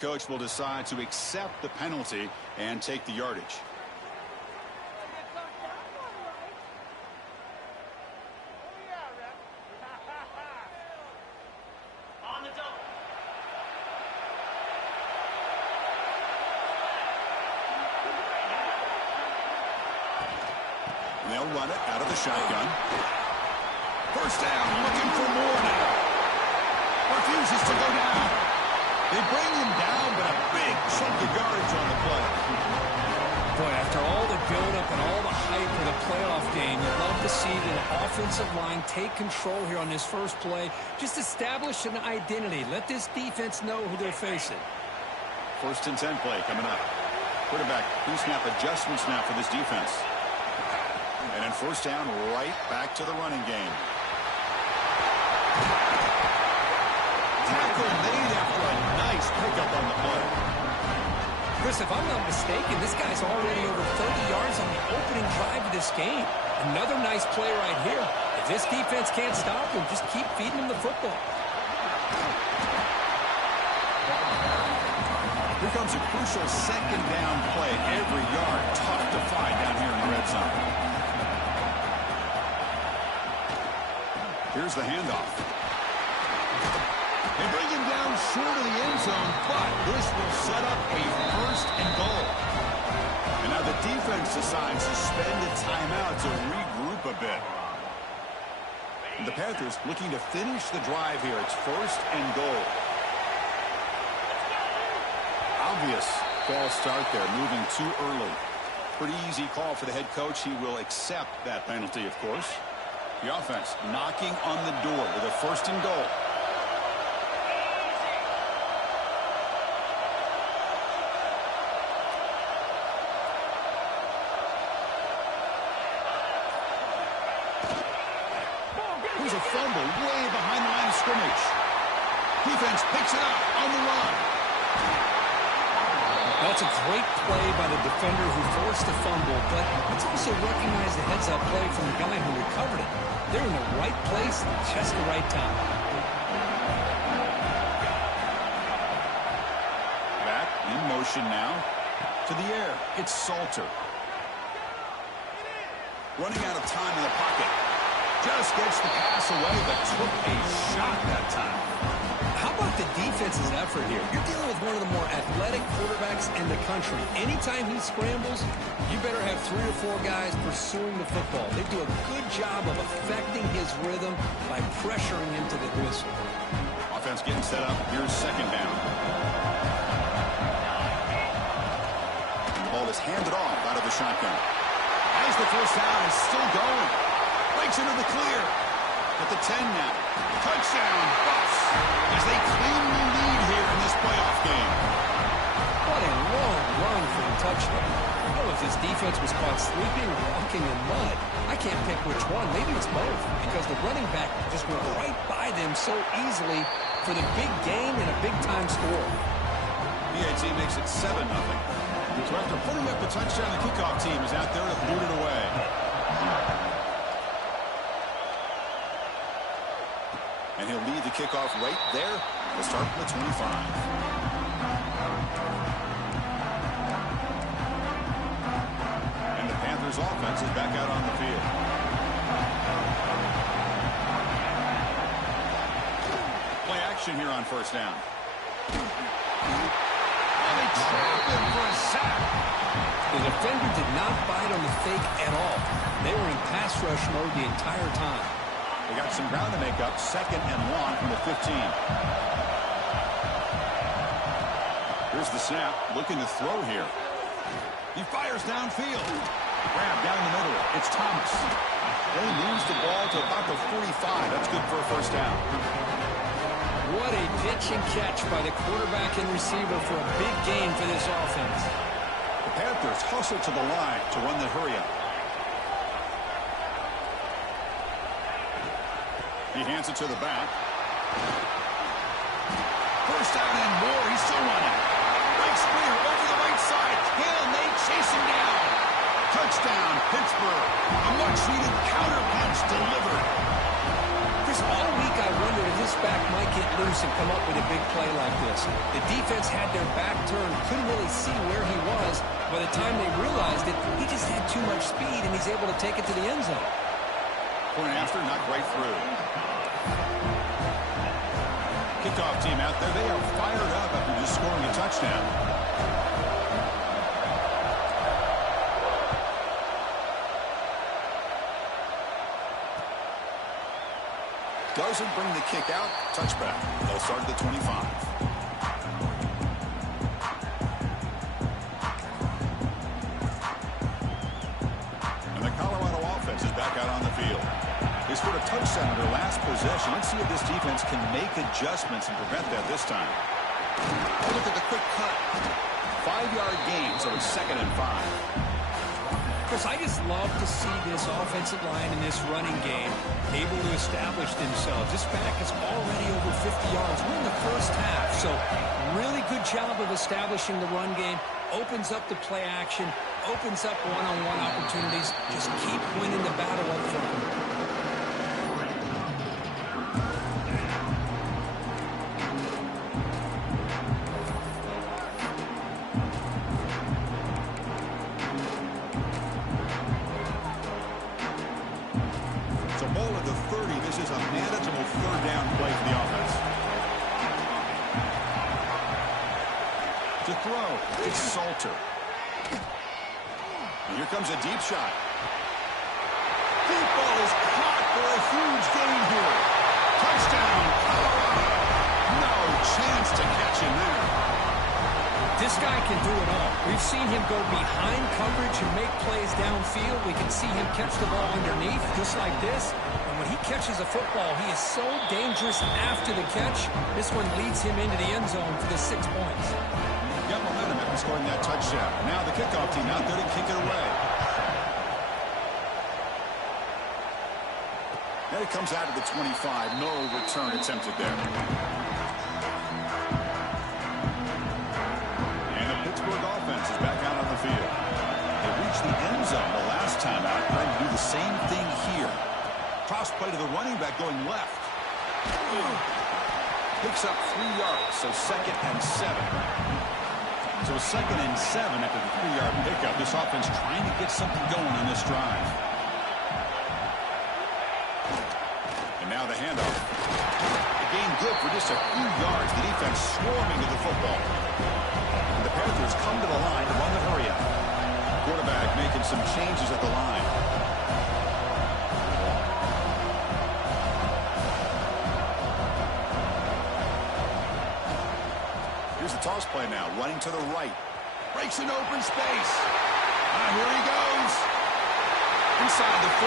Coach will decide to accept the penalty and take the yardage. They'll run it out of the shotgun. First down, looking for more now. Refuses to go down. They bring him down, but a big chunk of yardage on the play. Boy, after all the build-up and all the hype of the playoff game, you'd love to see the offensive line take control here on this first play. Just establish an identity. Let this defense know who they're facing. 1st and 10 play coming up. Quarterback pre-snap adjustment snap for this defense. And then 1st down, right back to the running game. Tackle made after a nice pickup on the play. Chris, if I'm not mistaken, this guy's already over 30 yards on the opening drive of this game. Another nice play right here. If this defense can't stop him, just keep feeding him the football. Here comes a crucial 2nd down play. Every yard tough to find down here in the red zone. Here's the handoff. They bring him down short of the end zone, but this will set up a 1st and goal. And now the defense decides to spend a timeout to regroup a bit. And the Panthers looking to finish the drive here. It's 1st and goal. Obvious false start there, moving too early. Pretty easy call for the head coach. He will accept that penalty, of course. The offense knocking on the door with a 1st and goal. Here's a fumble way behind the line of scrimmage. Defense picks it up on the run. That's a great play by the defender who forced the fumble, but let's also recognize the heads-up play from the guy who recovered it. They're in the right place at just the right time. Back in motion now to the air. It's Salter. Running out of time in the pocket. Just gets the pass away, but took a shot that time. How about the defense's effort here? You're dealing with one of the more athletic quarterbacks in the country. Anytime he scrambles, you better have 3 or 4 guys pursuing the football. They do a good job of affecting his rhythm by pressuring him to the whistle. Offense getting set up. Here's 2nd down. And the ball is handed off out of the shotgun. As the 1st down is still going. Breaks into the clear. At the 10 now. Touchdown, Buffs, as they cleanly lead here in this playoff game. What a long run for the touchdown. I don't know if this defense was caught sleeping or walking in mud. I can't pick which one. Maybe it's both, because the running back just went right by them so easily for the big game and a big-time score. PAT makes it 7-0. So after putting up the touchdown, the kickoff team is out there to boot it away. And he'll lead the kickoff right there. We'll start from the 25. And the Panthers offense is back out on the field. Play action here on 1st down. And they trap him for a sack. The defender did not bite on the fake at all. They were in pass rush mode the entire time. They got some ground to make up. 2nd and long from the 15. Here's the snap. Looking to throw here. He fires downfield. Grab down the middle. It's Thomas. Then he moves the ball to about the 45. That's good for a 1st down. What a pitch and catch by the quarterback and receiver for a big gain for this offense. The Panthers hustle to the line to run the hurry-up. He hands it to the back. 1st down and more. He's still running. Breaks clear over the right side. Hill, and they chase him down. Touchdown, Pittsburgh. A much-needed counter punch delivered. Chris, all week I wondered if this back might get loose and come up with a big play like this. The defense had their back turned, couldn't really see where he was. By the time they realized it, he just had too much speed, and he's able to take it to the end zone. Point after, not right through. Kickoff team out there. They are fired up after just scoring a touchdown. Doesn't bring the kick out. Touchback. They'll start at the 25. And the Colorado offense is back out on the field. They scored a touchdown in their last possession. Let's see if this defense can make adjustments and prevent that this time. Look at the quick cut. 5-yard gain, so it's 2nd and 5. Chris, I just love to see this offensive line in this running game able to establish themselves. This back is already over 50 yards. We're in the first half, so really good job of establishing the run game. Opens up the play action, opens up one-on-one opportunities. Just keep winning the battle up front. To throw, it's Salter. And here comes a deep shot. Deep ball is caught for a huge gain here. Touchdown, Colorado. No chance to catch him there. This guy can do it all. We've seen him go behind coverage and make plays downfield. We can see him catch the ball underneath, just like this. And when he catches a football, he is so dangerous after the catch. This one leads him into the end zone for the 6 points. Got momentum after scoring that touchdown. Now the kickoff team out there to kick it away. Then it comes out of the 25. No return attempted there. And the Pittsburgh offense is back out on the field. They reached the end zone the last time out. Trying to do the same thing here. Cross play to the running back going left. Picks up 3 yards, so 2nd and 7. So 2nd and 7 after the 3-yard pickup. This offense trying to get something going on this drive. And now the handoff. The game good for just a few yards. The defense swarming to the football. And the Panthers come to the line to run the hurry up. Quarterback making some changes at the line. Here's the toss play now, running to the right. Breaks an open space. Here he goes. Inside the 40.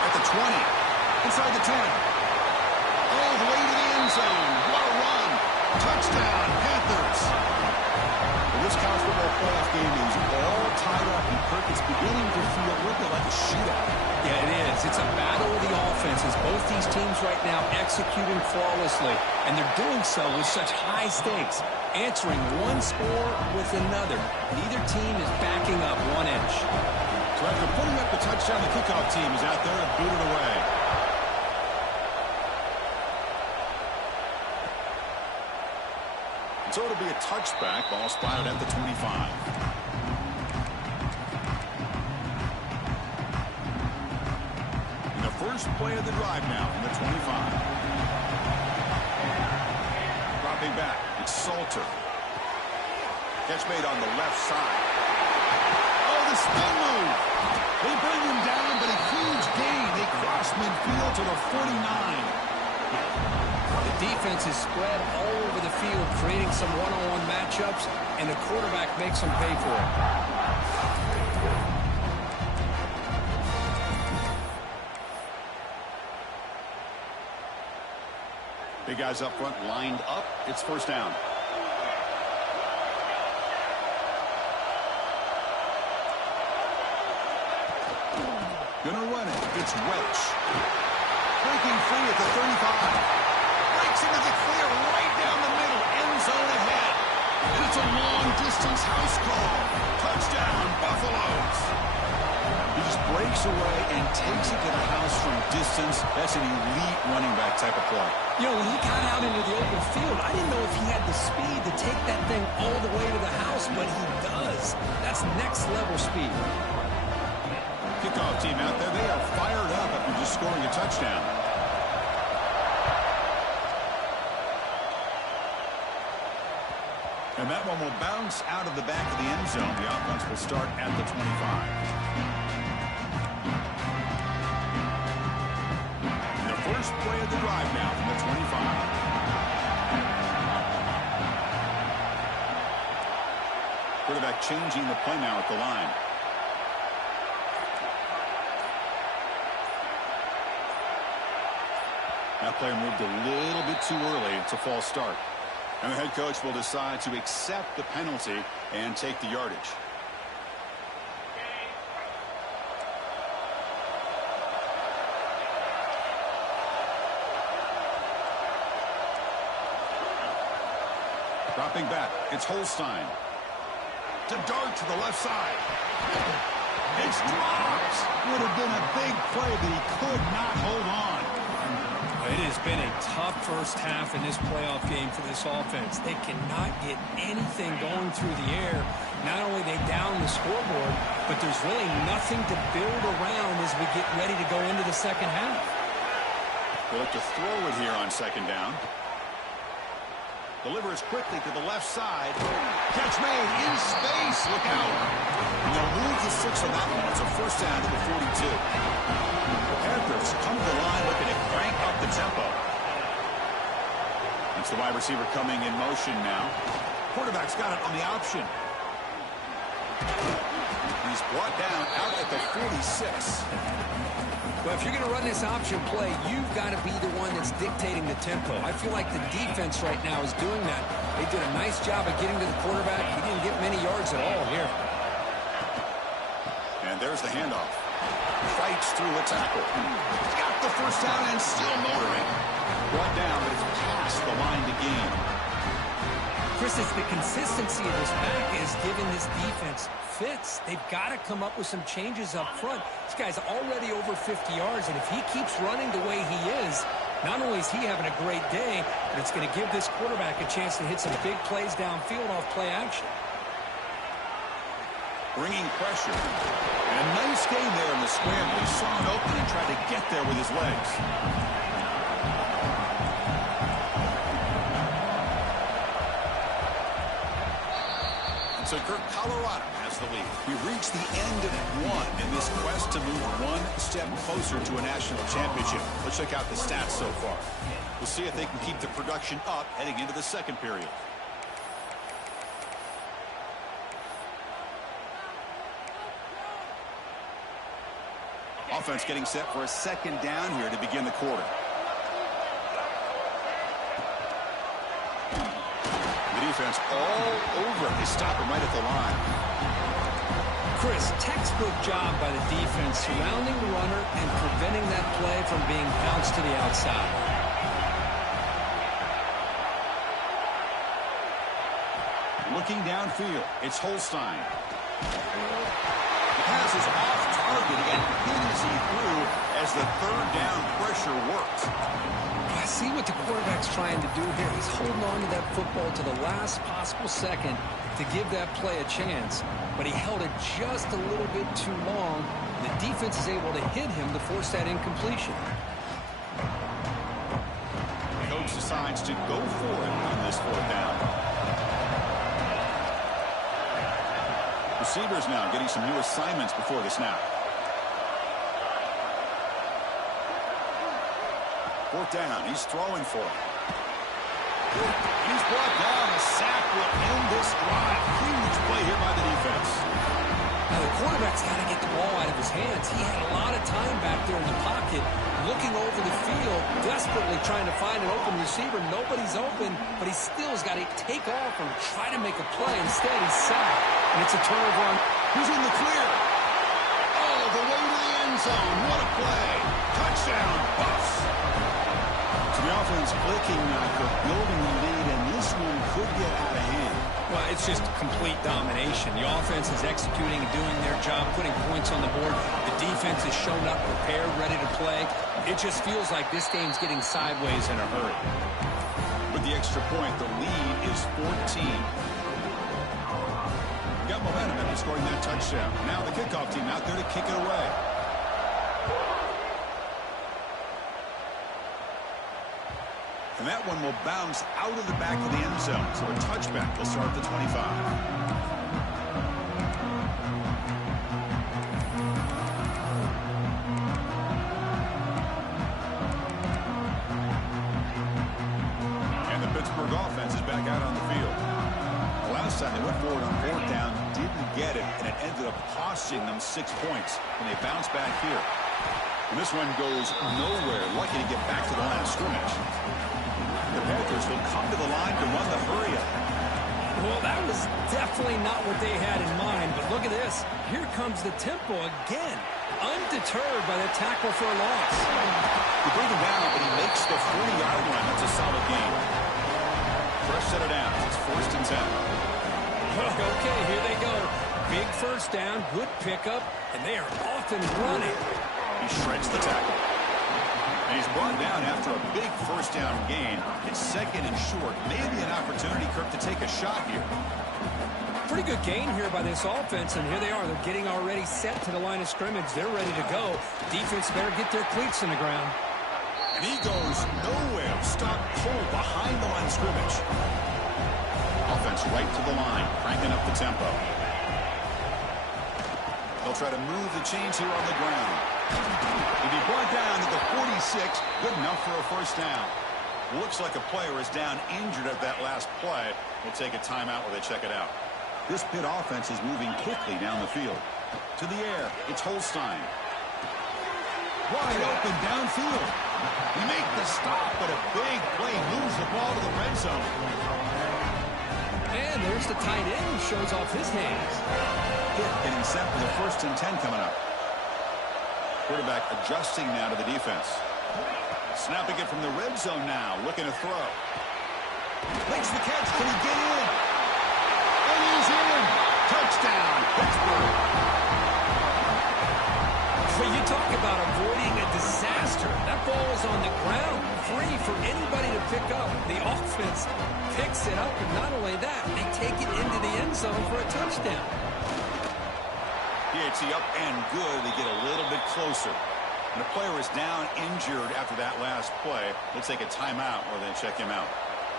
At the 20. Inside the 10. All the way to the end zone. What a run. Touchdown, Panthers. This college football playoff game is all tied up, and Kirk, it's beginning to feel a little bit like a shootout. Yeah, it is. It's a battle of the offenses. Both these teams right now executing flawlessly, and they're doing so with such high stakes, answering one score with another. Neither team is backing up 1 inch. So after putting up the touchdown, the kickoff team is out there to boot it away. So it'll be a touchback. Ball spotted at the 25. And the first play of the drive now from the 25. Dropping back, it's Salter. Catch made on the left side. Oh, the spin move. They bring him down, but a huge gain. They cross midfield to the 49. The defense is spread all over the field, creating some one-on-one matchups, and the quarterback makes them pay for it. Big guys up front lined up. It's first down. Gonna run it. It's Welch. Breaking free at the 35. Breaks into the clear right down the middle. End zone ahead. And it's a long-distance house call. Touchdown, Buffaloes. He just breaks away and takes it to the house from distance. That's an elite running back type of play. You know, when he got out into the open field, I didn't know if he had the speed to take that thing all the way to the house, but he does. That's next-level speed. Kickoff team out there, they are fired up after just scoring a touchdown. And that one will bounce out of the back of the end zone. The offense will start at the 25. The first play of the drive now from the 25. Quarterback changing the play now at the line. That player moved a little bit too early. It's a false start. And the head coach will decide to accept the penalty and take the yardage. Dropping back, it's Holstein. To dart to the left side. It's dropped. Would have been a big play, but he could not hold on. It has been a tough first half in this playoff game for this offense. They cannot get anything going through the air. Not only they down the scoreboard, but there's really nothing to build around as we get ready to go into the second half. They'll look to throw it here on second down. Delivers quickly to the left side. Catch made in space. Look out. And they'll move the 6 on that one. It's a first down to the 42. The Panthers come to the line looking to crank up the tempo. That's the wide receiver coming in motion now. Quarterback's got it on the option. He's brought down out at the 46. Well, if you're going to run this option play, you've got to be the one that's dictating the tempo. I feel like the defense right now is doing that. They did a nice job of getting to the quarterback. He didn't get many yards at all here. And there's the handoff. Fights through a tackle. Got the first down and still motoring. Brought down, but it's past the line to gain. Chris, it's the consistency of this back is giving this defense fits. They've got to come up with some changes up front. This guy's already over 50 yards, and if he keeps running the way he is, not only is he having a great day, but it's going to give this quarterback a chance to hit some big plays downfield off play action. Bringing pressure. And a nice game there in the scramble. He saw it open and tried to get there with his legs. So Colorado has the lead. We've reached the end of one in this quest to move one step closer to a national championship. Let's check out the stats so far. We'll see if they can keep the production up heading into the second period. Offense getting set for a second down here to begin the quarter. Defense all over. They stop him right at the line. Chris, textbook job by the defense surrounding the runner and preventing that play from being bounced to the outside. Looking downfield, it's Holstein. The pass is off target and hit as he threw as the third down pressure worked. I see what the quarterback's trying to do here. He's holding on to that football to the last possible second to give that play a chance. But he held it just a little bit too long. The defense is able to hit him to force that incompletion. The coach decides to go for it on this fourth down. Receivers now getting some new assignments before the snap. Fourth down. He's throwing for it. He's brought down. A sack will end this drive. Huge play here by the defense. Now the quarterback's got to get the ball out of his hands. He had a lot of time back there in the pocket, looking over the field, desperately trying to find an open receiver. Nobody's open, but he still has got to take off and try to make a play. Instead, he's sacked, and it's a turnover on. Who's in the clear? Oh, the way to the end zone. What a play. Touchdown, Buffs. So the offense clicking after building the lead, and this one could get out of hand. Well, it's just complete domination. The offense is executing and doing their job, putting points on the board. The defense has shown up, prepared, ready to play. It just feels like this game's getting sideways in a hurry. With the extra point, the lead is 14. Got momentum after scoring that touchdown. Now the kickoff team out there to kick it away. And that one will bounce out of the back of the end zone. So a touchback will start at the 25. And the Pittsburgh offense is back out on the field. The last time they went forward on fourth down, didn't get it, and it ended up costing them 6 points. And they bounce back here. And this one goes nowhere. Lucky to get back to the line of scrimmage. The Panthers will come to the line to run the hurry-up. Well, that was definitely not what they had in mind, but look at this. Here comes the tempo again, undeterred by the tackle for a loss. They bring him down, but he makes the 40-yard line. That's a solid gain. Fresh set of downs. It's 1st and 10. Okay, here they go. Big first down, good pickup, and they are off and running. He shreds the tackle. And he's brought down after a big first down gain. It's 2nd and short. Maybe an opportunity, Kirk, to take a shot here. Pretty good gain here by this offense, and here they are. They're getting already set to the line of scrimmage. They're ready to go. Defense better get their cleats in the ground. And he goes nowhere. Stop cold behind the line of scrimmage. Offense right to the line, cranking up the tempo. They'll try to move the chains here on the ground. He'll be brought down at the 46. Good enough for a first down. Looks like a player is down injured at that last play. We'll take a timeout while they check it out. This Pitt offense is moving quickly down the field. To the air, it's Holstein. Wide open downfield. He made the stop, but a big play moves the ball to the red zone. And there's the tight end who shows off his hands. Pitt getting set for the 1st and 10 coming up. Quarterback adjusting now to the defense. Snapping it from the red zone now. Looking to throw. Makes the catch. Can he get in? And he's in. Touchdown, Pittsburgh. Well, you talk about avoiding a disaster. That ball is on the ground, free for anybody to pick up. The offense picks it up, and not only that, they take it into the end zone for a touchdown. PHC up and good. They get a little bit closer. And the player is down injured after that last play. We'll take a timeout or then check him out.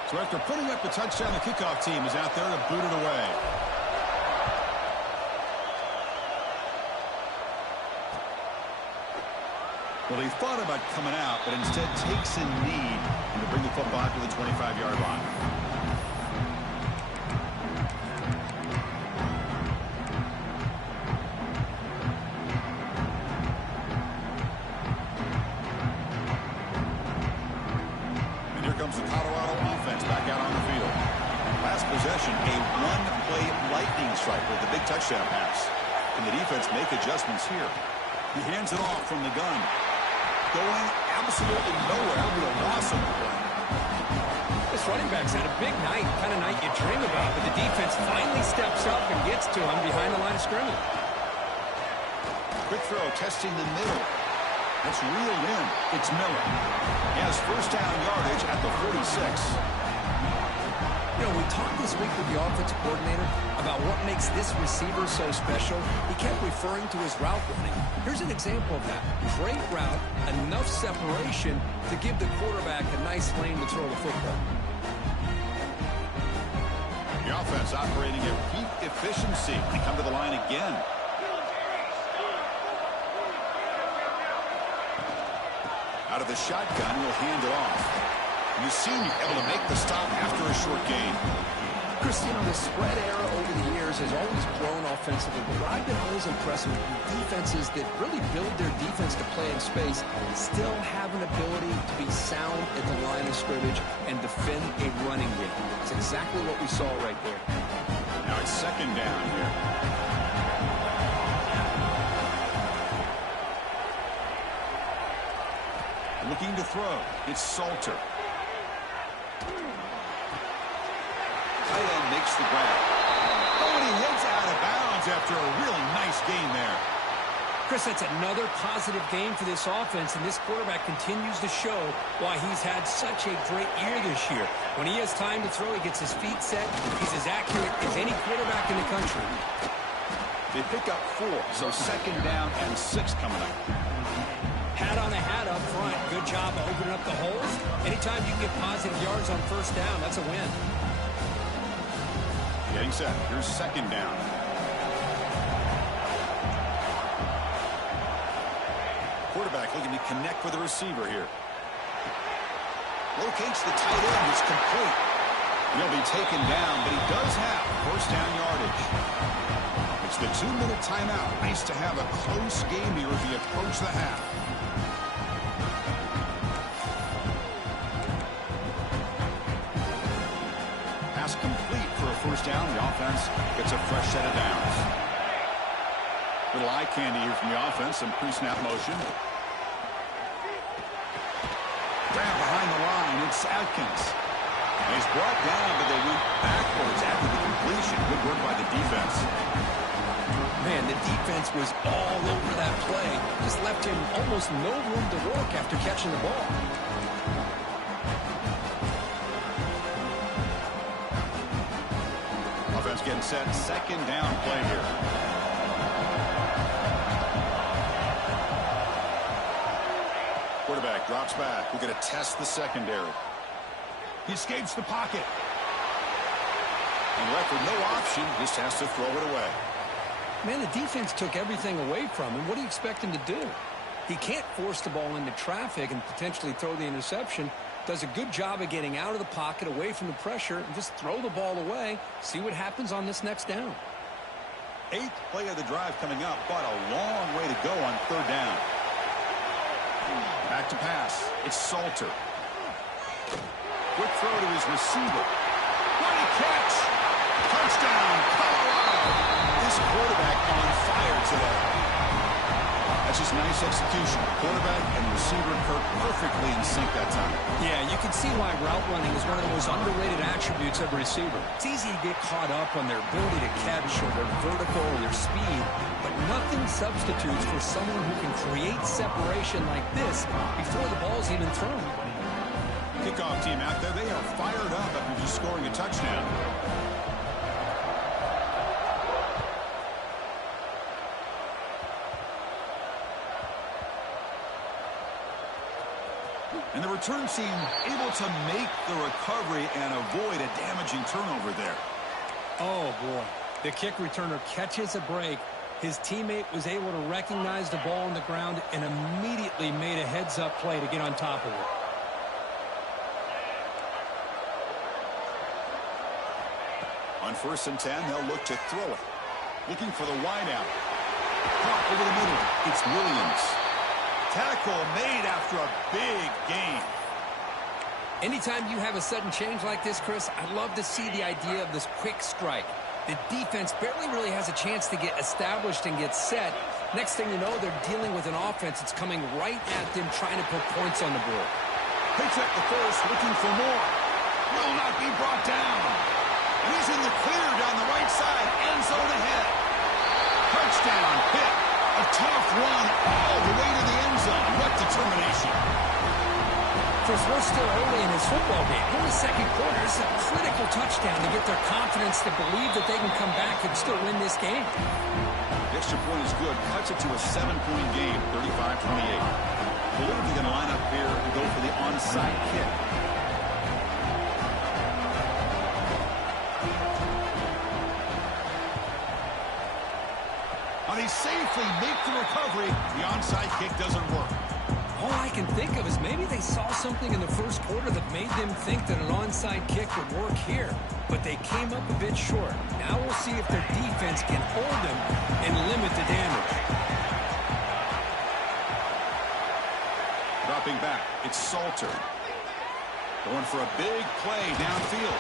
So after putting up the touchdown, the kickoff team is out there to boot it away. Well, he thought about coming out, but instead takes a knee to bring the football to the 25-yard line. Comes the Colorado offense back out on the field. Last possession, a one-play lightning strike with the big touchdown pass. Can the defense make adjustments here? He hands it off from the gun. Going absolutely nowhere. That'll be a loss on the play. This running back's had a big night, kind of night you dream about, but the defense finally steps up and gets to him behind the line of scrimmage. Quick throw, testing the middle. That's reeled in. It's Miller. He has first down yardage at the 46. You know, we talked this week with the offensive coordinator about what makes this receiver so special. He kept referring to his route running. Here's an example of that. Great route, enough separation to give the quarterback a nice lane to throw the football. The offense operating at peak efficiency. They come to the line again. Out of the shotgun, he'll hand it off. And the senior able to make the stop after a short gain. Chris, you know, the spread era over the years has always grown offensively, but what I've been always impressed with defenses that really build their defense to play in space still have an ability to be sound at the line of scrimmage and defend a running game. It's exactly what we saw right there. Now it's 2nd down here. Looking to throw. It's Salter. Tight end makes the grab. Oh, and he heads out of bounds after a really nice game there. Chris, that's another positive game for this offense, and this quarterback continues to show why he's had such a great year this year. When he has time to throw, he gets his feet set. He's as accurate as any quarterback in the country. They pick up 4, so 2nd down and 6 coming up. Hat on a hat up front. Good job of opening up the holes. Anytime you can get positive yards on 1st down, that's a win. Getting set. Here's 2nd down. Quarterback looking to connect with the receiver here. Locates the tight end. It's complete. He'll be taken down, but he does have 1st down yardage. It's the 2-minute timeout. Nice to have a close game here as we approach the half. Pass complete for a 1st down. The offense gets a fresh set of downs. Little eye candy here from the offense. Some pre-snap motion. Grab behind the line. It's Atkins. And he's brought down, but they went backwards after the completion. Good work by the defense. Man, the defense was all over that play. Just left him almost no room to work after catching the ball. Offense getting set. 2nd down play here. Quarterback drops back. We're going to test the secondary. He escapes the pocket. And left with no option. Just has to throw it away. Man, the defense took everything away from him. What do you expect him to do? He can't force the ball into traffic and potentially throw the interception. Does a good job of getting out of the pocket, away from the pressure, and just throw the ball away. See what happens on this next down. 8th play of the drive coming up, but a long way to go on 3rd down. Back to pass. It's Salter. Quick throw to his receiver. What a catch! Touchdown, Colorado! This quarterback on fire today. That's just nice execution. Quarterback and receiver Kirk perfectly in sync that time. Yeah, you can see why route running is one of the most underrated attributes of a receiver. It's easy to get caught up on their ability to catch or their vertical or their speed, but nothing substitutes for someone who can create separation like this before the ball's even thrown. Kickoff team out there, they are fired up after just scoring a touchdown. And the return team able to make the recovery and avoid a damaging turnover there. Oh, boy. The kick returner catches a break. His teammate was able to recognize the ball on the ground and immediately made a heads-up play to get on top of it. On 1st and 10, they'll look to throw it. Looking for the wideout. Caught over the middle. It's Williams. Tackle made after a big gain. Anytime you have a sudden change like this, Chris, I'd love to see the idea of this quick strike. The defense barely really has a chance to get established and get set. Next thing you know, they're dealing with an offense that's coming right at them, trying to put points on the board. Picks up the first, looking for more. Will not be brought down. And he's in the clear down the right side. End zone ahead. Touchdown, Pitt. A tough run all the way to the end zone. What determination. Chris, we're still early in this football game. In the 2nd quarter, it's a critical touchdown to get their confidence to believe that they can come back and still win this game. The extra point is good. Cuts it to a 7-point game, 35-28. I believe they're going to line up here and go for the onside kick. They safely make the recovery. The onside kick doesn't work. All I can think of is maybe they saw something in the 1st quarter that made them think that an onside kick would work here, but they came up a bit short. Now we'll see if their defense can hold them and limit the damage. Dropping back, it's Salter. Going for a big play downfield.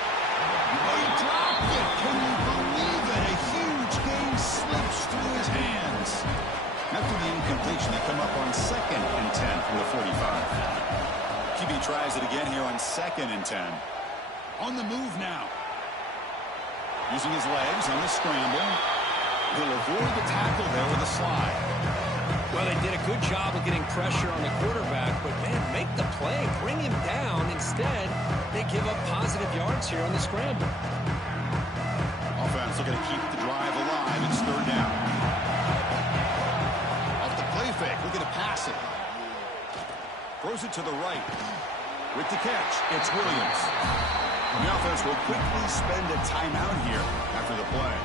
Oh, he dropped it! Can you believe it? A huge gain slips through his hands. After the incompletion, they come up on 2nd and 10 from the 45. tries it again here on 2nd and 10. On the move now. Using his legs on the scramble. He'll avoid the tackle there with a slide. Well, they did a good job of getting pressure on the quarterback, but, man, make the play. Bring him down. Instead, they give up positive yards here on the scramble. Offense looking to keep the drive alive. It's 3rd down. Off the play fake, looking to pass it. Throws it to the right. With the catch, it's Williams. The offense will quickly spend a timeout here after the play.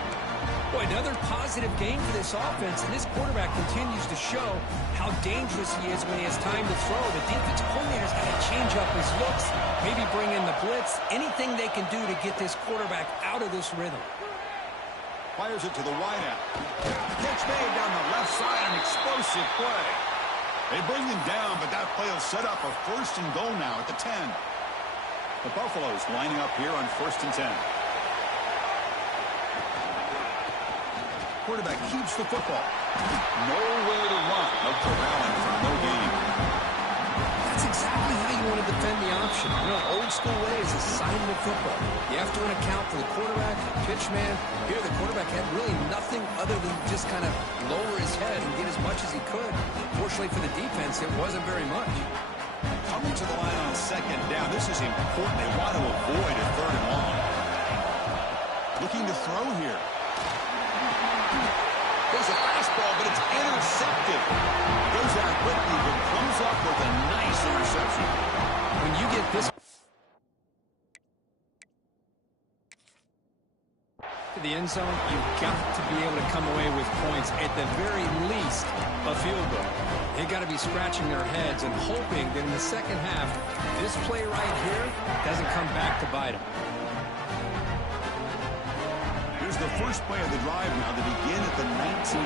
Boy, another positive game for this offense, and this quarterback continues to show how dangerous he is when he has time to throw. The defensive coordinator's got to change up his looks, maybe bring in the blitz, anything they can do to get this quarterback out of this rhythm. Fires it to the wideout. Catch made down the left side, an explosive play. They bring him down, but that play will set up a 1st and goal now at the 10. The Buffaloes lining up here on 1st and 10. Quarterback keeps the football. Nowhere to run. No corralling for no gain. That's exactly how you want to defend the option. You know, old school way is assignment football. You have to account for the quarterback, the pitch man. Here, the quarterback had really nothing other than just kind of lower his head and get as much as he could. Fortunately for the defense, it wasn't very much. Coming to the line on 2nd down. This is important. They want to avoid a 3rd and long. Looking to throw here. There's a fastball, but it's intercepted. Goes out quickly, but comes up with a nice interception. When you get this to the end zone, you've got to be able to come away with points, at the very least, a field goal. They've got to be scratching their heads and hoping that in the second half, this play right here doesn't come back to bite them. Here's the first play of the drive now to begin at the 19.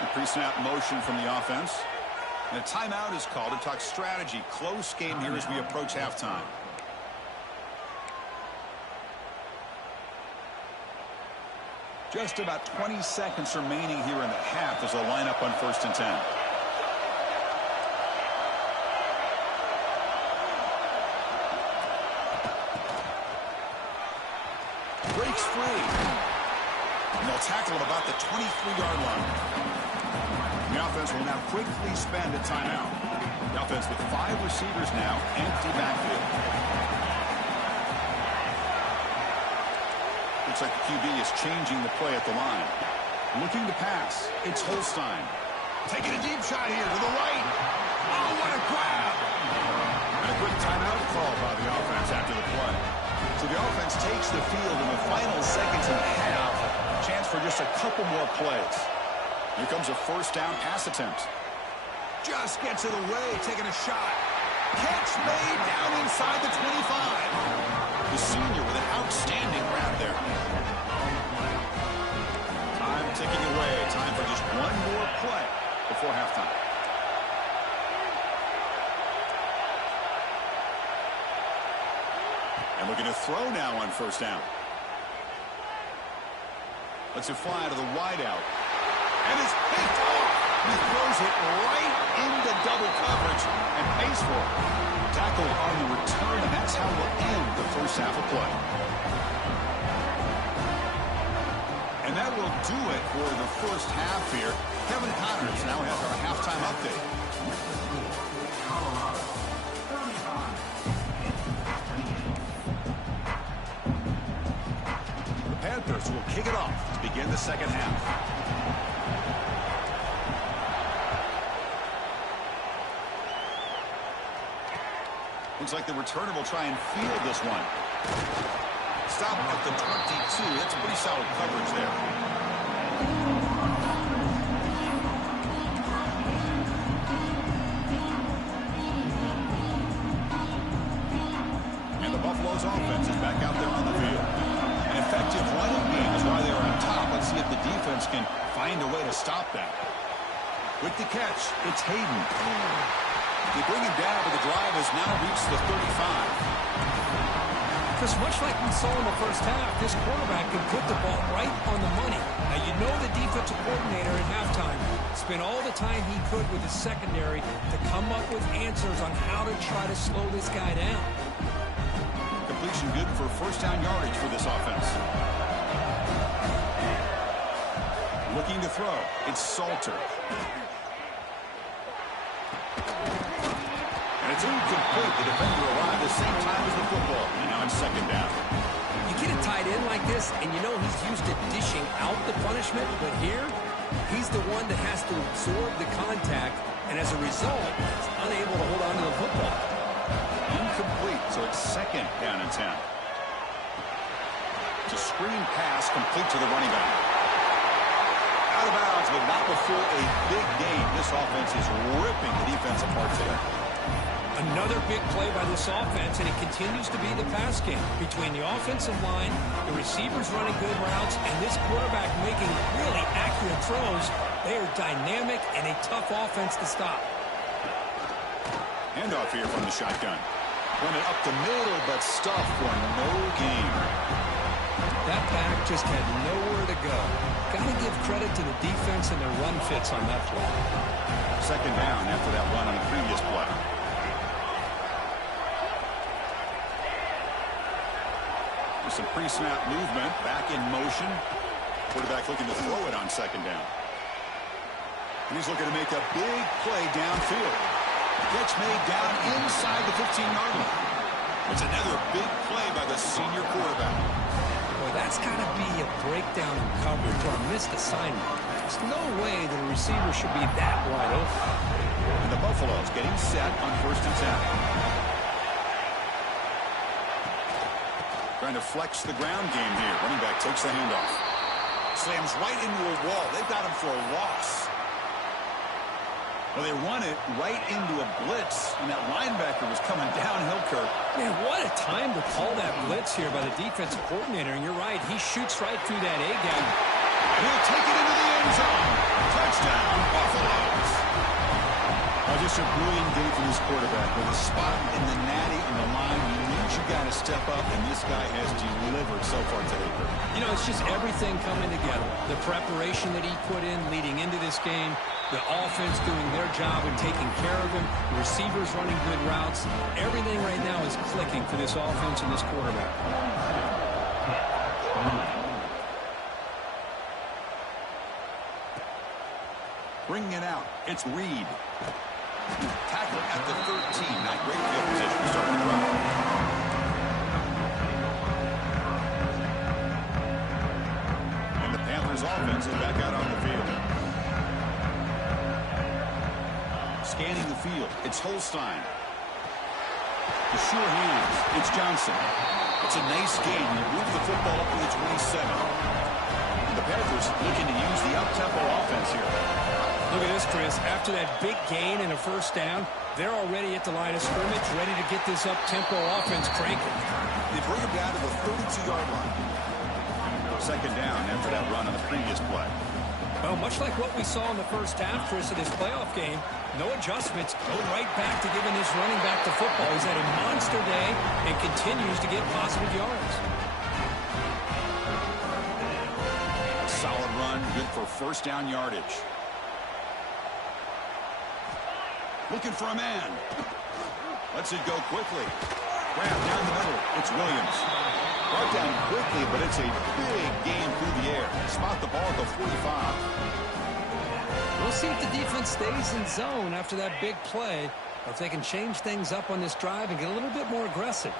The pre-snap motion from the offense. And a timeout is called to talk strategy. Close game here as we approach halftime. Just about 20 seconds remaining here in the half as they'll line up on 1st and 10. Breaks free. And they'll tackle at about the 23-yard line. The offense will now quickly spend a timeout. The offense with 5 receivers now, empty backfield. Looks like the QB is changing the play at the line. Looking to pass. It's Holstein. Taking a deep shot here to the right. Oh, what a grab! And a quick timeout call by the offense after the play. So the offense takes the field in the final seconds and a half. Chance for just a couple more plays. Here comes a 1st down pass attempt. Just gets it away, taking a shot. Catch made down inside the 25. The senior with an outstanding grab there. Time ticking away. Time for just one more play before halftime. And looking to throw now on 1st down. Lets it fly to the wideout. And it's picked off. He throws it right into double coverage and pays for it. Tackle on the return, and that's how we'll end the first half of play. And that will do it for the first half here. Kevin Connors now has our halftime update. The Panthers will kick it off to begin the second half. Looks like the returner will try and field this one. Stop at the 22. That's pretty solid coverage there. And the Buffaloes offense is back out there on the field. An effective running game is why they are on top. Let's see if the defense can find a way to stop that. With the catch, it's Hayden. They bring him down, but the drive has now reached the 35. Because much like we saw in the first half, this quarterback can put the ball right on the money. Now, you know the defensive coordinator at halftime is spent all the time he could with his secondary to come up with answers on how to try to slow this guy down. Completion good for first down yardage for this offense. Looking to throw. It's Salter. And it's incomplete. The defender arrived the same time as the football. And now it's second down. You get a tight end like this, and you know he's used to dishing out the punishment, but here, he's the one that has to absorb the contact, and as a result, he's unable to hold on to the football. Incomplete, so it's second down and 10. It's a screen pass complete to the running back. Out of bounds, but not before a big gain. This offense is ripping the defense apart today. Another big play by this offense, and it continues to be the pass game. Between the offensive line, the receivers running good routes, and this quarterback making really accurate throws, they are dynamic and a tough offense to stop. Handoff here from the shotgun. Run it up the middle, but stuffed for no gain. That back just had nowhere to go. Got to give credit to the defense and their run fits on that play. Second down after that run on the previous play. With some pre-snap movement, back in motion. Quarterback looking to throw it on second down. And he's looking to make a big play downfield. Catch made down inside the 15-yard line. It's another big play by the senior quarterback. Boy, that's got to be a breakdown in coverage or a missed assignment. There's no way that a receiver should be that wide open. And the Buffaloes getting set on first and 10. Trying to flex the ground game here. Running back takes the handoff. Slams right into a wall. They've got him for a loss. Well, they run it right into a blitz, and that linebacker was coming downhill, Kirk. Man, what a time to call that blitz here by the defensive coordinator. And you're right, he shoots right through that A-gap. He'll take it into the end zone. Touchdown, Buffaloes. Just a brilliant game for this quarterback. With a spot in the natty on the line, you need you got to step up, and this guy has delivered so far today, Kirk. You know, it's just everything coming together. The preparation that he put in leading into this game, the offense doing their job and taking care of him, the receivers running good routes. Everything right now is clicking for this offense and this quarterback. Bringing it out, it's Reed. Tackle at the 13. Not great field position to start the drive. And the Panthers offense is back out on the field. Scanning the field, it's Holstein. The sure hands, it's Johnson. It's a nice game. You move the football up to the 27. And the Panthers looking to use the up-tempo offense here. Look at this, Chris. After that big gain and a first down, they're already at the line of scrimmage, ready to get this up-tempo offense cranking. They bring him down to the 32-yard line. Second down after that run on the previous play. Well, much like what we saw in the first half, Chris, of this playoff game, no adjustments, going right back to giving this running back the football. He's had a monster day and continues to get positive yards. Solid run, good for first down yardage. Looking for a man. Lets it go quickly. Grab down the middle. It's Williams. Brought down quickly, but it's a big gain through the air. Spot the ball at the 45. We'll see if the defense stays in zone after that big play, or if they can change things up on this drive and get a little bit more aggressive.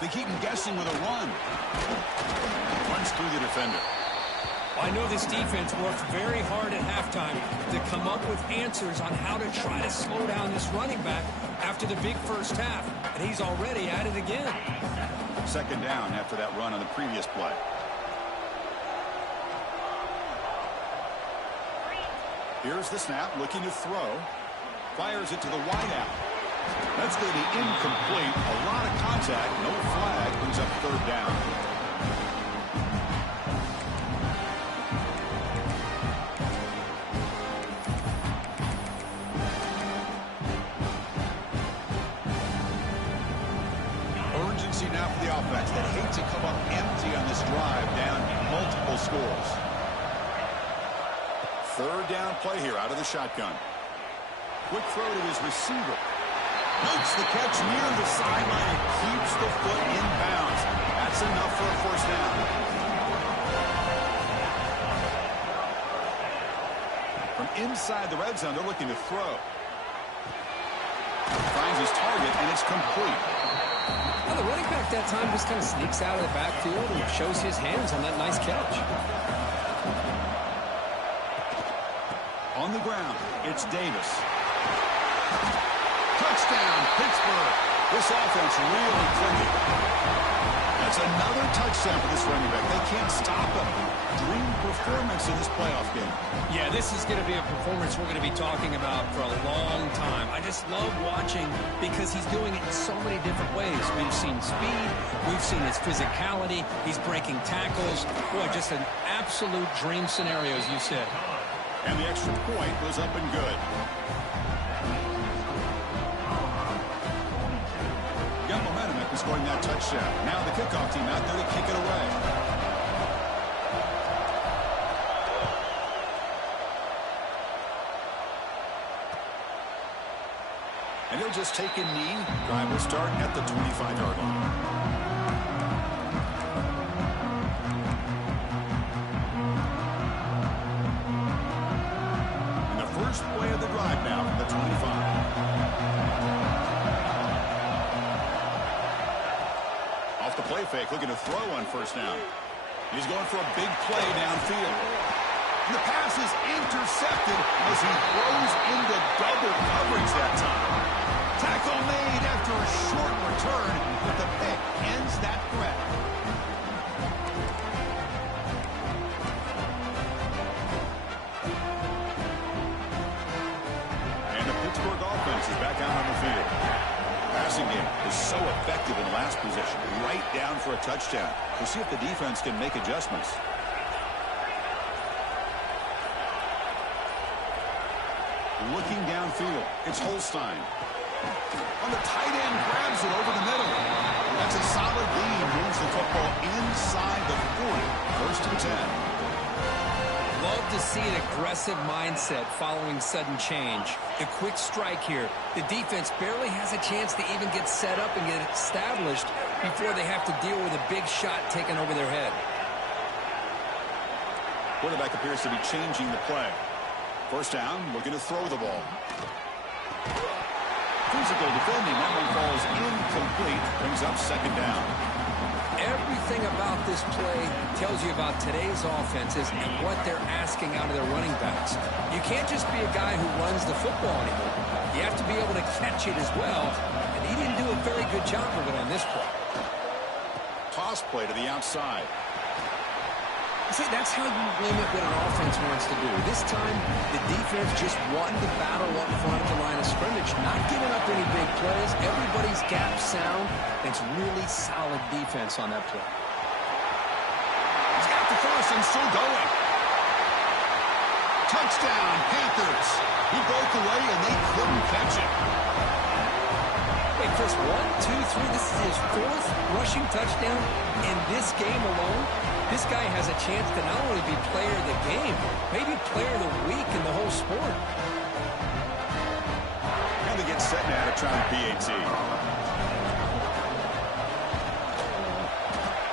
They keep him guessing with a run. Runs through the defender. I know this defense worked very hard at halftime to come up with answers on how to try to slow down this running back after the big first half, and he's already at it again. Second down after that run on the previous play. Here's the snap, looking to throw. Fires it to the wideout. That's going to be incomplete. A lot of contact, no flag, brings up third down. Urgency now for the offense that hate to come up empty on this drive, down multiple scores. Third down play here out of the shotgun. Quick throw to his receiver. Makes the catch near the sideline and keeps the foot in bounds. That's enough for a first down. From inside the red zone, they're looking to throw. Finds his target, and it's complete. Well, the running back that time just kind of sneaks out of the backfield and shows his hands on that nice catch. On the ground, it's Davis. Touchdown, Pittsburgh. This offense really clicking. That's another touchdown for this running back. They can't stop him. Dream performance in this playoff game. Yeah, this is going to be a performance we're going to be talking about for a long time. I just love watching because he's doing it in so many different ways. We've seen speed. We've seen his physicality. He's breaking tackles. Boy, just an absolute dream scenario, as you said. And the extra point was up and good. Got momentum after scoring that touchdown. Now the kickoff team out there to kick it away. And he'll just take a knee. Drive will start at the 25-yard line. And the first play of the drive now from the 25. Off the play fake, looking to throw on first down. He's going for a big play downfield. And the pass is intercepted as he throws into double coverage that time. Tackle made after a short return, but the pick ends that threat. And the Pittsburgh offense is back out on the field. Passing game is so effective in last position, right down for a touchdown. We'll see if the defense can make adjustments. Looking downfield, it's Holstein. On the tight end, grabs it over the middle. That's a solid lead, moves the football inside the 40. First and 10. Love to see an aggressive mindset following sudden change. The quick strike here. The defense barely has a chance to even get set up and get established before they have to deal with a big shot taken over their head. Quarterback appears to be changing the play. First down, looking to throw the ball. Physical defending, that one falls incomplete, brings up second down. Everything about this play tells you about today's offenses and what they're asking out of their running backs. You can't just be a guy who runs the football anymore. You have to be able to catch it as well, and he didn't do a very good job of it on this play. Toss play to the outside. See, that's how you limit what an offense wants to do. This time, the defense just wanting to battle up front at the line of scrimmage, not giving up any big plays. Everybody's gap sound. It's really solid defense on that play. He's got the first and still going. Touchdown, Panthers. He broke away and they couldn't catch it. Wait, Chris, 1, 2, 3. This is his fourth rushing touchdown in this game alone. This guy has a chance to not only be player of the game, maybe player of the week in the whole sport. Now they get set now to try the PAT.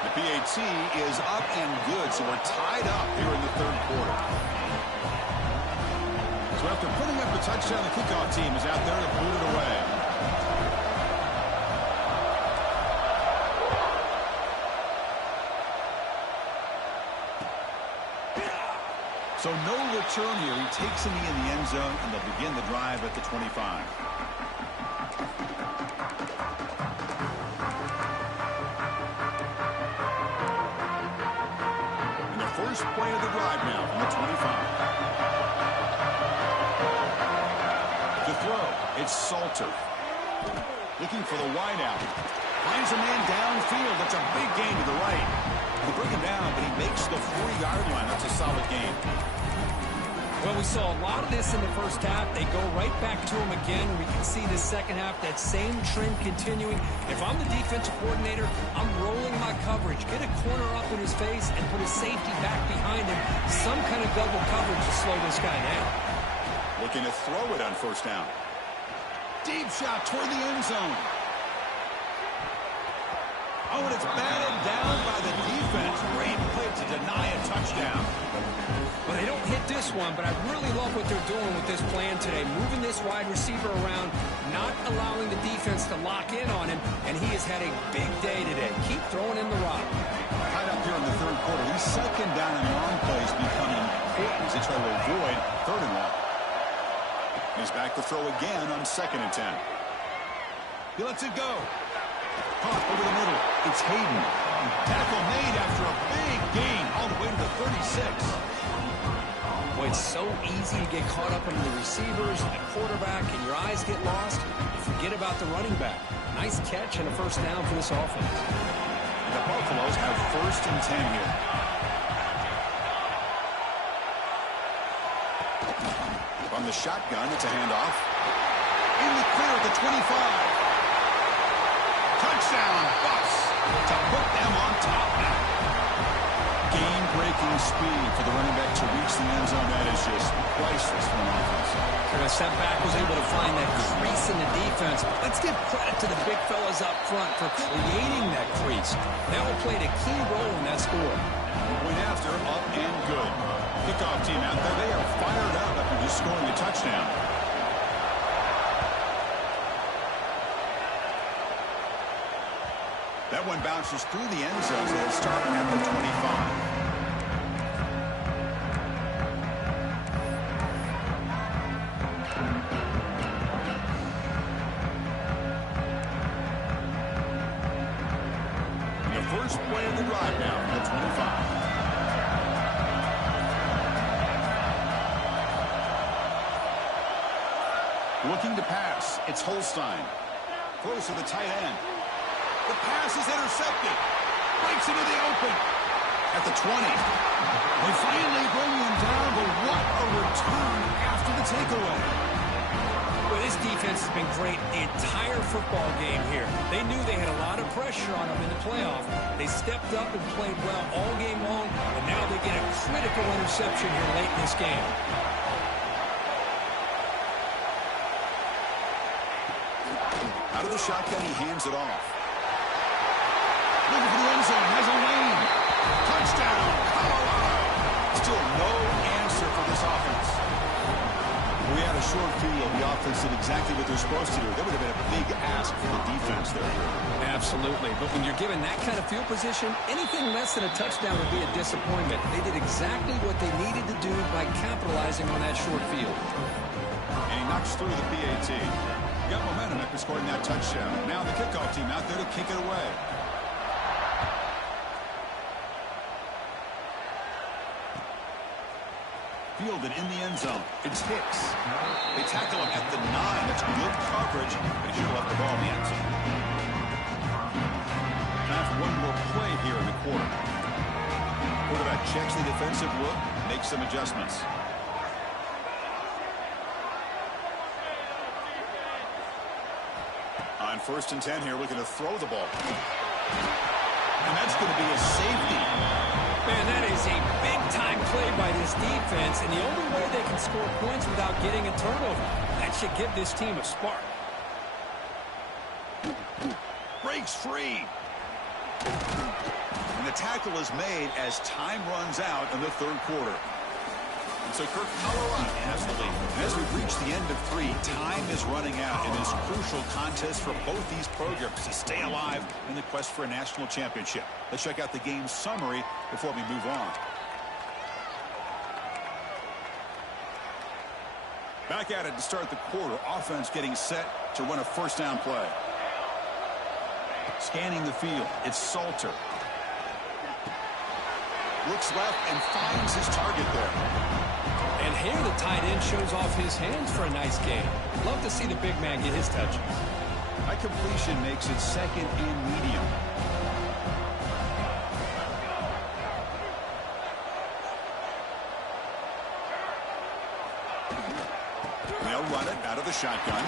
The PAT is up and good, so we're tied up here in the third quarter. So after putting up the touchdown, the kickoff team is out there to boot it away. So no return here. He takes a knee in the end zone, and they'll begin the drive at the 25. And the first play of the drive now from the 25. To throw, it's Salter. Looking for the wideout. Finds a man downfield. That's a big gain to the right. They bring him down, but he makes the 40-yard line. That's a solid game. Well, we saw a lot of this in the first half. They go right back to him again. We can see the second half, that same trend continuing. If I'm the defensive coordinator, I'm rolling my coverage. Get a corner up in his face and put his safety back behind him. Some kind of double coverage to slow this guy down. Looking to throw it on first down. Deep shot toward the end zone. Oh, and it's batted down by the defense. Great play to deny a touchdown. Well, they don't hit this one, but I really love what they're doing with this plan today. Moving this wide receiver around, not allowing the defense to lock in on him, and he has had a big day today. Keep throwing in the rock. Tied up here in the third quarter. These second down and long plays becoming important as they try to avoid third and long. He's back to throw again on 2nd and 10. He lets it go. Caught over the middle. It's Hayden. Tackle made after a big gain all the way to the 36. Boy, it's so easy to get caught up in the receivers and the quarterback, and your eyes get lost. You forget about the running back. Nice catch and a first down for this offense. The Buffaloes have 1st and 10 here. From the shotgun, it's a handoff. In the clear at the 25. Touchdown, Bucks, to put them on top now. Game-breaking speed for the running back to reach the end zone. That is just priceless for an offense. So the setback was able to find that crease in the defense. Let's give credit to the big fellas up front for creating that crease. That will play a key role in that score. Went after, up and good. Kickoff team out there. They are fired up after just scoring a touchdown. That one bounces through the end zone, so they'll start at the 25. The first play of the drive now at the 25. Looking to pass. It's Holstein. Throws to the tight end. The pass is intercepted. Breaks into the open. At the 20. They finally bring him down, but what a return after the takeaway. Well, this defense has been great the entire football game here. They knew they had a lot of pressure on them in the playoff. They stepped up and played well all game long, and now they get a critical interception here late in this game. Out of the shotgun, he hands it off. Looking for the end zone, has a lane. Touchdown, Colorado. Still no answer for this offense. We had a short field. The offense did exactly what they're supposed to do. That would have been a big ask for the defense there. Absolutely. But when you're given that kind of field position, anything less than a touchdown would be a disappointment. They did exactly what they needed to do by capitalizing on that short field. And he knocks through the PAT. Got momentum after scoring that touchdown. Now the kickoff team out there to kick it away. Fielded in the end zone. It's Hicks. They tackle him at the 9. That's good coverage, but he should have left the ball in the end zone. Time for one more play here in the quarter. Quarterback checks the defensive look, makes some adjustments. On 1st and 10 here, looking to throw the ball. And that's going to be a safety. Man, that is a big-time play by this defense, and the only way they can score points without getting a turnover. That should give this team a spark. Breaks free. And the tackle is made as time runs out in the third quarter. And so Kirk, Colorado has the lead. As we reach the end of 3, time is running out in this crucial contest for both these programs to stay alive in the quest for a national championship. Let's check out the game summary before we move on. Back at it to start the quarter. Offense getting set to run a first down play. Scanning the field. It's Salter. Looks left and finds his target there. And here the tight end shows off his hands for a nice game. Love to see the big man get his touches. That completion makes it 2nd and medium. They'll run it out of the shotgun.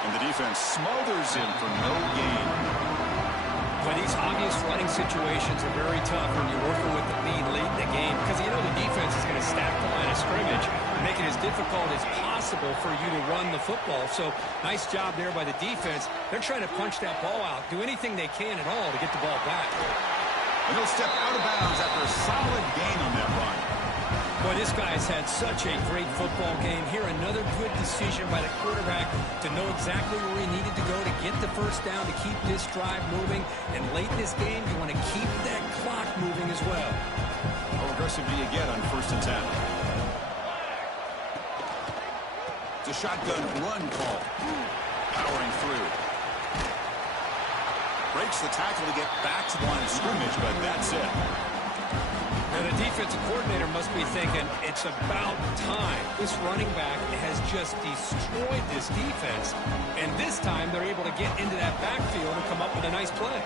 And the defense smothers him for no gain. But these obvious running situations are very tough when you're working with the lead late in the game. difficult as possible for you to run the football. So nice job there by the defense. They're trying to punch that ball out, do anything they can at all to get the ball back. And he'll step out of bounds after a solid gain on that run. Boy, this guy's had such a great football game. Here, another good decision by the quarterback to know exactly where he needed to go to get the first down, to keep this drive moving. And late in this game, you want to keep that clock moving as well. How aggressive do you get on 1st and 10? It's a shotgun run call. Powering through. Breaks the tackle to get back to the line of scrimmage, but that's it. Now, the defensive coordinator must be thinking, it's about time. This running back has just destroyed this defense. And this time, they're able to get into that backfield and come up with a nice play.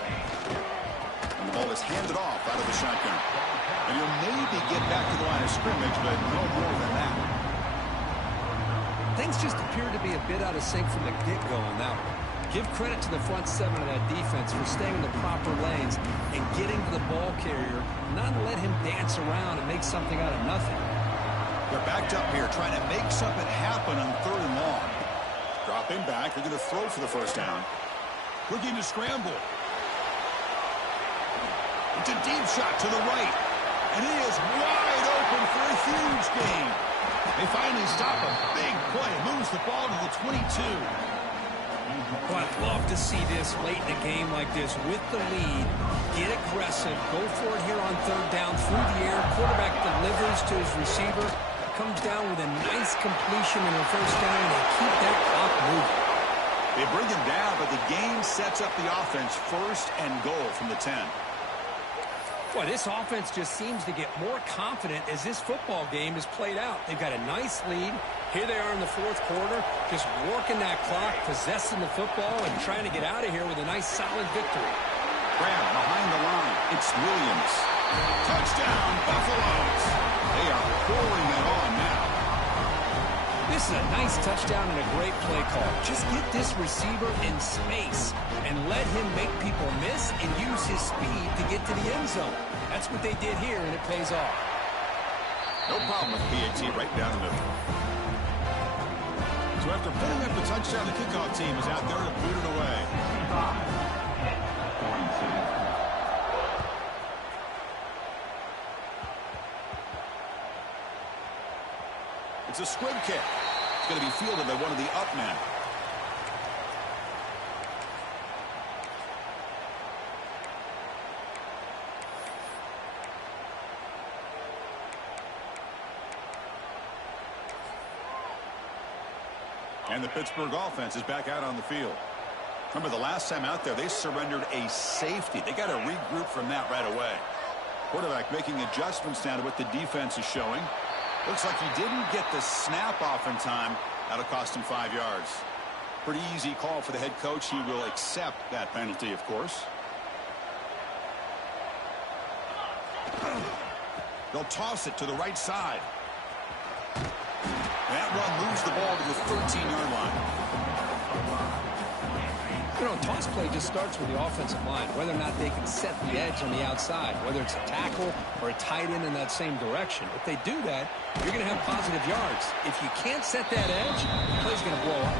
And the ball is handed off out of the shotgun. And he'll maybe get back to the line of scrimmage, but no more than that. Things just appear to be a bit out of sync from the get-go on that one. Give credit to the front seven of that defense for staying in the proper lanes and getting to the ball carrier, not let him dance around and make something out of nothing. They're backed up here trying to make something happen on 3rd and long. Dropping back, they're going to throw for the first down. Looking to scramble. It's a deep shot to the right. And he is wide open for a huge gain. They finally stop a big play. Moves the ball to the 22. Well, I'd love to see this late in a game like this with the lead. Get aggressive. Go for it here on 3rd down through the air. Quarterback delivers to his receiver. Comes down with a nice completion in the first down. And they keep that clock moving. They bring him down, but the game sets up the offense 1st and goal from the 10. Boy, this offense just seems to get more confident as this football game is played out. They've got a nice lead. Here they are in the 4th quarter, just working that clock, possessing the football, and trying to get out of here with a nice, solid victory. Grab behind the line. It's Williams. Touchdown, Buffaloes. They are pouring it on now. This is a nice touchdown and a great play call. Just get this receiver in space and let him make people miss and use his speed to get to the end zone. That's what they did here, and it pays off. No problem with PAT right down the middle. So after putting up the touchdown, the kickoff team is out there to boot it away. It's a squib kick. It's going to be fielded by one of the up men. And the Pittsburgh offense is back out on the field. Remember, the last time out there, they surrendered a safety. They got to regroup from that right away. Quarterback making adjustments now to what the defense is showing. Looks like he didn't get the snap off in time. That'll cost him 5 yards. Pretty easy call for the head coach. He will accept that penalty, of course. They'll toss it to the right side. That run moves the ball to the 13-yard line. You know, toss play just starts with the offensive line, whether or not they can set the edge on the outside, whether it's a tackle or a tight end in that same direction. If they do that, you're going to have positive yards. If you can't set that edge, the play's going to blow up.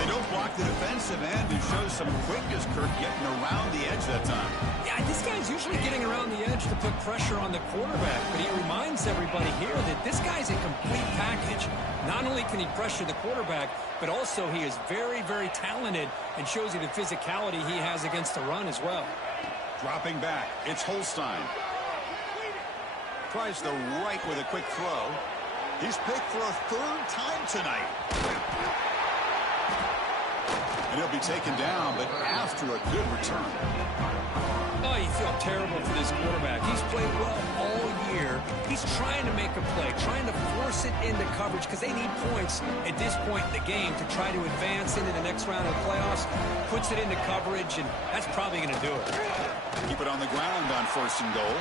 They don't block the defensive end, who shows some quickness, Kirk, getting around the edge that time. Yeah, this guy's usually getting around the edge to put pressure on the quarterback, but he reminds everybody here that this guy's a complete package. Not only can he pressure the quarterback, but also he is very, very talented and shows you the physicality he has against the run as well. Dropping back, it's Holstein. Tries the right with a quick throw. He's picked for a 3rd time tonight. And he'll be taken down, but after a good return. Oh, you feel terrible for this quarterback. He's played well all year. He's trying to make a play, trying to force it into coverage because they need points at this point in the game to try to advance into the next round of the playoffs. Puts it into coverage, and that's probably going to do it. Keep it on the ground on 1st and goal.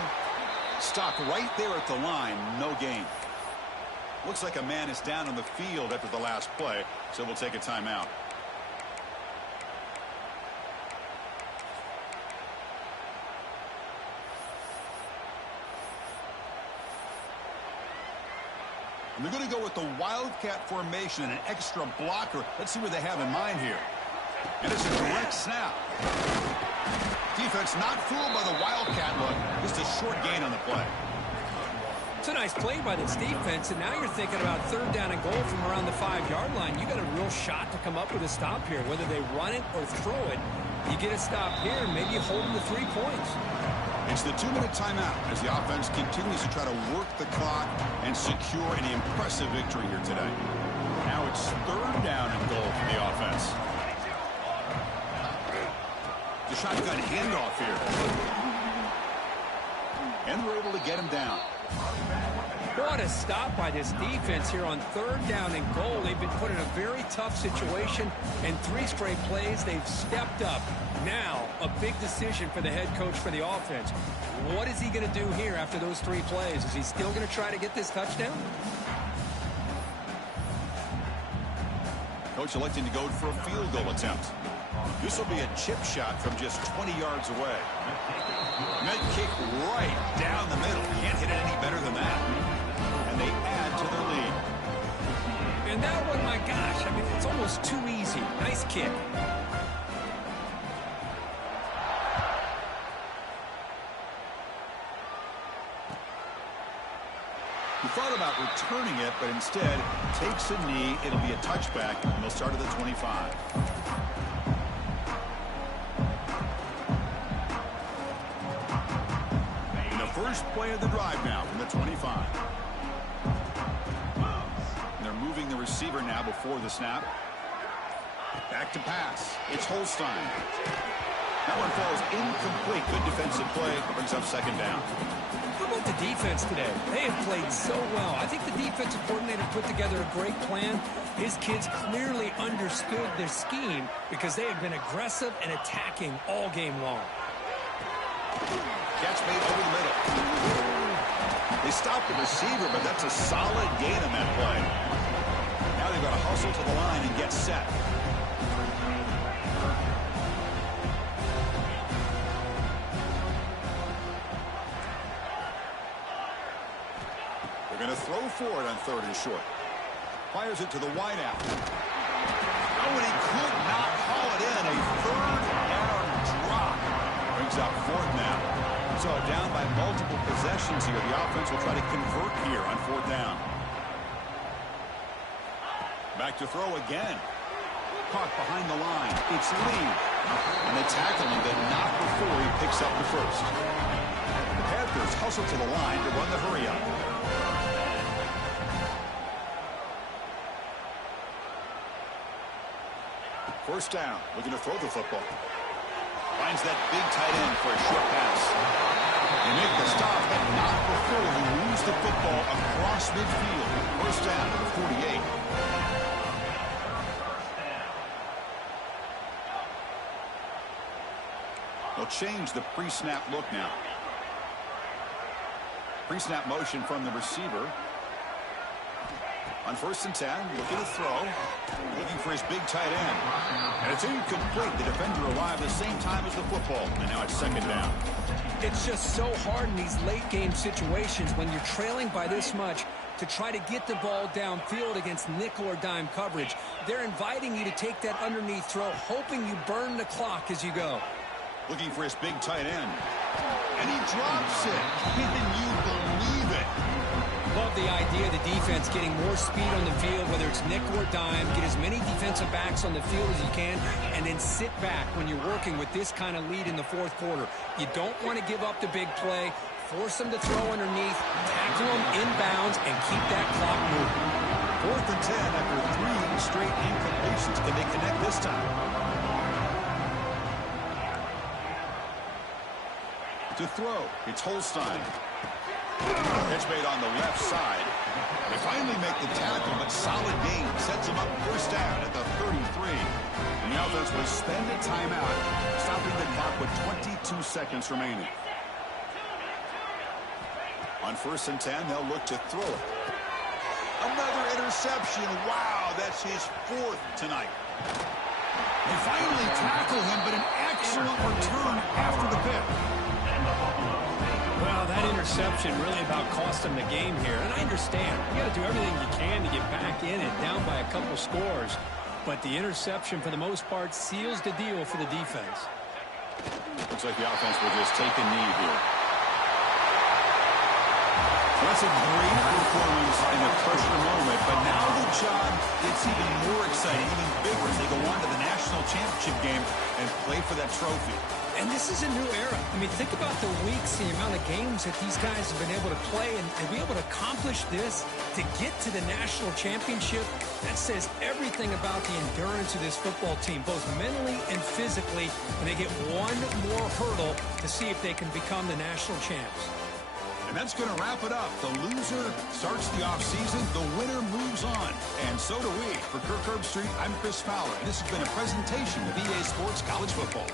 Stop right there at the line. No gain. Looks like a man is down on the field after the last play, so we'll take a timeout. And they're going to go with the Wildcat formation and an extra blocker. Let's see what they have in mind here. And it's a direct snap. Defense not fooled by the Wildcat look. Just a short gain on the play. It's a nice play by this defense, and now you're thinking about third down and goal from around the 5-yard line. You got a real shot to come up with a stop here. Whether they run it or throw it, you get a stop here, and maybe you hold them to 3 points. It's the 2-minute timeout as the offense continues to try to work the clock and secure an impressive victory here today. Now it's third down and goal for the offense. The shotgun handoff here. And they're able to get him down. What a stop by this defense here on third down and goal. They've been put in a very tough situation, and 3 straight plays, they've stepped up. Now, a big decision for the head coach for the offense. What is he going to do here after those 3 plays? Is he still going to try to get this touchdown? Coach electing to go for a field goal attempt. This will be a chip shot from just 20 yards away. Med kick right down the middle. Can't hit it any better than that. And they add to their lead. And that one, my gosh, I mean, it's almost too easy. Nice kick. He thought about returning it, but instead takes a knee. It'll be a touchback, and they'll start at the 25. First play of the drive now from the 25. And they're moving the receiver now before the snap. Back to pass. It's Holstein. That one falls incomplete. Good defensive play. Brings up second down. How about the defense today? They have played so well. I think the defensive coordinator put together a great plan. His kids clearly understood their scheme because they have been aggressive and attacking all game long. Catch made over the middle. They stopped the receiver, but that's a solid gain on that play. Now they've got to hustle to the line and get set. They're going to throw for it on third and short. Fires it to the wideout. Oh, and he could not haul it in. A third down drop. Brings up fourth now. So down by multiple possessions here. The offense will try to convert here on fourth down. Back to throw again. Caught behind the line. It's Lee. And they tackle him, but not before he picks up the first. The Panthers hustle to the line to run the hurry up. First down. Looking to throw the football. Finds that big tight end for a short pass. They make the stop, but not before you lose the football across midfield. First down to the 48. They'll change the pre-snap look now. Pre-snap motion from the receiver. On first and 10, looking to throw. Looking for his big tight end. And it's incomplete. The defender arrived the same time as the football. And now it's second down. It's just so hard in these late game situations when you're trailing by this much to try to get the ball downfield against nickel or dime coverage. They're inviting you to take that underneath throw, hoping you burn the clock as you go. Looking for his big tight end. And he drops it. Can you believe it? Love the idea of the defense getting more speed on the field, whether it's nickel or dime, get as many defensive backs on the field as you can, and then sit back when you're working with this kind of lead in the fourth quarter. You don't want to give up the big play, force them to throw underneath, tackle them inbounds, and keep that clock moving. Fourth and 10 after 3 straight incompletions. Can they connect this time? To throw, it's Holstein. Catch made on the left side. They finally make the tackle, but solid gain sets them up first down at the 33. And the offense will spend a timeout, stopping the clock with 22 seconds remaining. On first and 10, they'll look to throw it. Another interception. Wow, that's his fourth tonight. They finally tackle him, but an excellent return after the pick. Well, that That interception really about cost them the game here. And I understand. You got to do everything you can to get back in it, down by a couple scores. But the interception, for the most part, seals the deal for the defense. Looks like the offense will just take a knee here. That's a great performance in a pressure moment, but now the job gets even more exciting, even bigger as they go on to the national championship game and play for that trophy. And this is a new era. I mean, think about the weeks, the amount of games that these guys have been able to play and be able to accomplish this to get to the national championship. That says everything about the endurance of this football team, both mentally and physically, and they get one more hurdle to see if they can become the national champs. And that's going to wrap it up. The loser starts the offseason. The winner moves on. And so do we. For Kirk Herbstreit, I'm Chris Fowler. And this has been a presentation of EA Sports College Football.